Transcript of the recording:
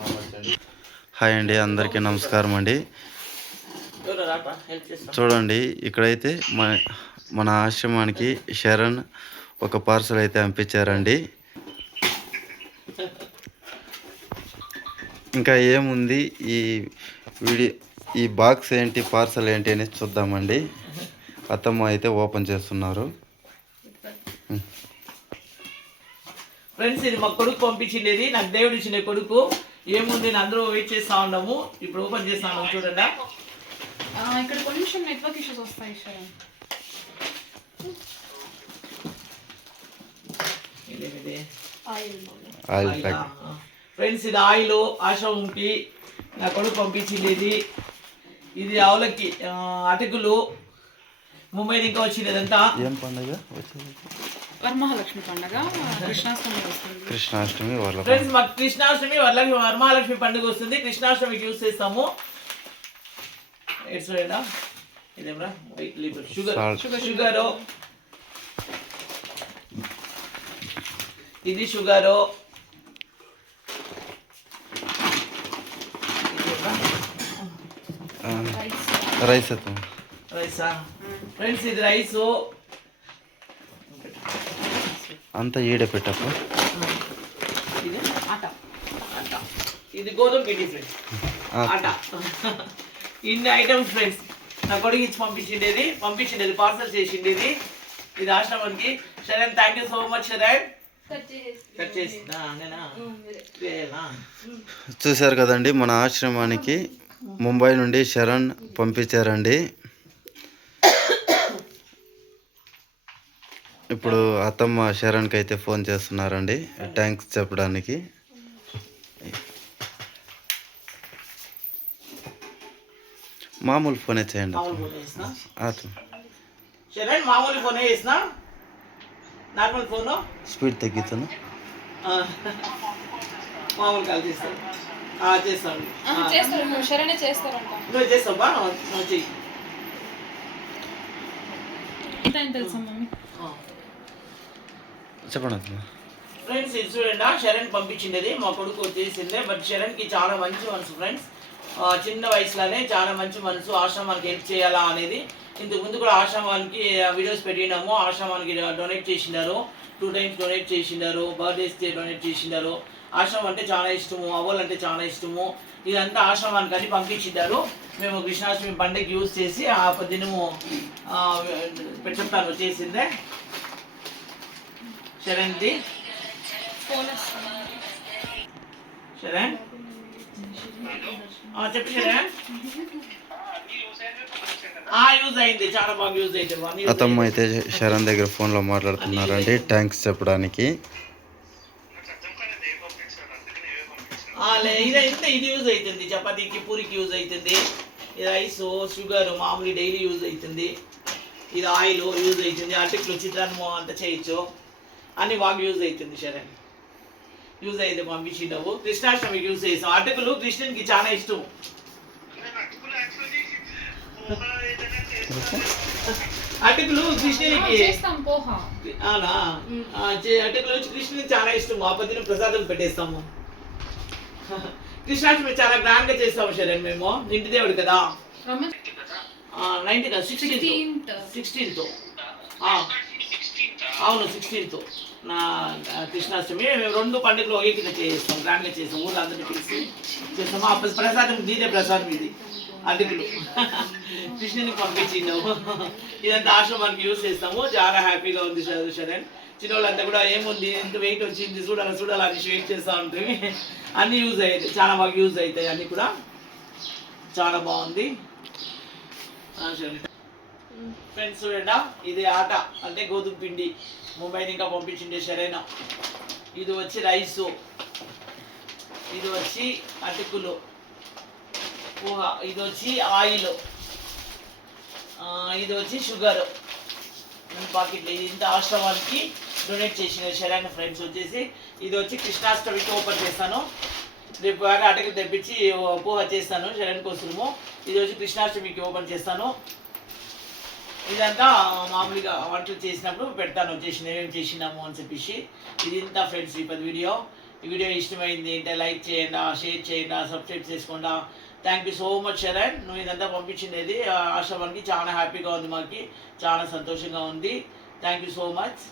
So much అండి. Hi అండి, అందరికీ నమస్కారం అండి. చూడండి, ఇక్కడైతే మన ఆశ్రమానికి శరణ్ ఒక పార్సల్ అయితే పంపించారండి. ఇంకా ఏముంది ఈ బాక్స్ ఏంటి, పార్సల్ ఏంటి అనేది చూద్దామండి. అత్తమ్మ అయితే ఓపెన్ చేస్తున్నారు. ఫ్రెండ్స్, ఇది మా కొడుకు పంపించిండేది, నాకు దేవుడు ఇచ్చిన కొడుకు. ఏముంది, అందరూ వెయిట్ చేస్తా ఉన్నాము. ఇప్పుడు ఓపెన్ చేస్తా ఉన్నాము, చూడండి. ఇక్కడ కొంచెం నెట్వర్క్ ఇష్యూస్ వస్తాయి. ఫ్రెండ్స్, ఇది ఆయిల్ ఆశ్రమంకి నా కొడుకు పంపించిండేది. ఇది ఆవులకి అటుకులు ముంబై ఇంకా వచ్చిందంతా. ఏం పండుగ వరమహాలక్ష్మి పండుగ, కృష్ణాష్టమి ఫ్రెండ్స్, మాకు కృష్ణాష్టమి వరమహాలక్ష్మి పండుగ వస్తుంది. కృష్ణాష్టమికి యూజ్ చేస్తాము. ఇదేమరా షుగరు, ఇది షుగరు, రైసా ఫ్రెండ్స్, ఇది రైసు అంతా ఈడ పెట్టప్ప. ఇది గోధుమ పిండి ఫ్రెండ్స్, ఆట. ఇన్ని ఐటమ్స్ ఫ్రెండ్స్, నా కొడుకు ఇచ్చి పంపించిండేది పార్సల్ చేసిండేది. ఇది ఆశ్రమానికి. Sharan, thank you so much Sharan. చూశారు కదండి, మన ఆశ్రమానికి ముంబై నుండి శరణ్ పంపించారండి. ఇప్పుడు అత్తమ్మ శరణ్కి అయితే ఫోన్ చేస్తున్నారండి, థ్యాంక్స్ చెప్పడానికి. మామూలు ఫోనే చేయండి. శరణ్, మామూలు ఫోనే చేసిన, నార్మల్ ఫోను స్పీడ్ తగ్గిస్తాను. మామూలు కాల్ చేస్తాను. చేస్తాను. నువ్వు చేస్తావా? నువ్వు చెయ్యి. చెప్పండి ఫ్రెండ్స్, ఇది చూడండి, శరణ్ పంపించిండేది. మా కొడుకు చేసిందే. బట్ శరణ్కి చాలా మంచి మనసు ఫ్రెండ్స్. చిన్న వయసులోనే చాలా మంచి మనసు. ఆశ్రమానికి హెల్ప్ చేయాలా అనేది. ఇంతకు ముందు కూడా ఆశ్రమానికి వీడియోస్ పెట్టినాము. ఆశ్రమానికి డొనేట్ చేసినారు, 2 times డొనేట్ చేసినారు. బర్త్డేస్కి డొనేట్ చేసినారు. ఆశ్రమం అంటే చాలా ఇష్టము, అవ్వాలంటే చాలా ఇష్టము. ఇదంతా ఆశ్రమానికి అని పంపించినారు. మేము కృష్ణాష్టమి పండుగకి యూజ్ చేసి ఆ దినము చెప్తాను చేసిందే. శరణ్ది శరణ్ చెప్పు శరణ్. యూజ్ అయింది, చాలా బాగా యూజ్ అయింది. అత్తమ్మ అయితే శరణ్ దగ్గర ఫోన్లో మాట్లాడుతున్నారండి, థ్యాంక్స్ చెప్పడానికి. ఇది యూజ్ అవుతుంది, చపాతీకి పూరికి యూజ్ అవుతుంది. ఇది రైస్, షుగర్ మామూలు డైలీ యూజ్ అవుతుంది. ఇది ఆయిల్ యూజ్ అవుతుంది. అటుకులు చిత్రాన్నము అంతా చేయొచ్చు, అన్ని బాగా యూజ్ అవుతుంది. సరే, యూజ్ అయితే పంపించినావు. కృష్ణాష్టమికి యూజ్ చేసాం. అటుకులు కృష్ణునికి చాలా ఇష్టం. అటుకులు కృష్ణునికి అవునా? అటుకులు కృష్ణునికి చాలా ఇష్టం. ఆ పదిన ప్రసాదం పెట్టేస్తాము. కృష్ణాష్టమి చాలా గ్రాండ్ గా చేస్తాము శరణ్. మేము ఇంటి దేవుడు కదా. 16th అవును, 16th నా కృష్ణాష్టమి. మేము 2 పండుగలు ఒకే కింద చేస్తాం, గ్రాండ్ గా చేస్తాం. ఊళ్ళో అందరినీ పిలిచి చేస్తాము. ఆ ప్రసాదం నీదే ప్రసాదం. ఇది అటుకులు కృష్ణునికి పంపించినాము. ఇదంతా ఆశ్రమానికి యూజ్ చేస్తాము. చాలా హ్యాపీగా ఉంది శరణ్. చిన్నోళ్ళంతా కూడా ఏముంది, ఎంత వెయిట్ వచ్చింది, చూడాలని వెయిట్ చేస్తూ ఉంటుంది. అన్నీ యూజ్ అయ్యాయి, చాలా బాగా యూజ్ అవుతాయి. అన్నీ కూడా చాలా బాగుంది. ఫ్రెండ్స్ చూడండి, ఇది ఆట అంటే గోధుమ పిండి ముంబై ఇంకా పంపించిండే సరైన. ఇది వచ్చి రైసు, ఇది వచ్చి అటుకులు, ఇది వచ్చి ఆయిల్, ఇది వచ్చి షుగర్ పాకెట్లు. ఇది ఇంత ఆశ్రమానికి డొనేట్ చేసిన శరణ్ ఫ్రెండ్స్ వచ్చేసి. ఇది వచ్చి కృష్ణాష్టమికి ఓపెన్ చేస్తాను. రేపు అటుకులు తెప్పించి పోహ చేస్తాను శరణ్ కోసము. ఇది వచ్చి కృష్ణాష్టమికి ఓపెన్ చేస్తాను. ఇదంతా మామూలుగా వంటలు చేసినప్పుడు పెడతాను వచ్చేసి ఏమేమి చేసినాము అని చెప్పేసి. ఇది ఇంత ఫ్రెండ్స్ ఈ 10 వీడియో. ఈ వీడియో ఇష్టమైంది అంటే లైక్ చేయండి, షేర్ చేయండి, సబ్స్క్రైబ్ చేసుకోండి. Thank you so much Sharan, నువ్వు ఇదంతా పంపించినది ఆశ్రమానికి చాలా హ్యాపీగా ఉంది, మాకు చాలా సంతోషంగా ఉంది. Thank you so much.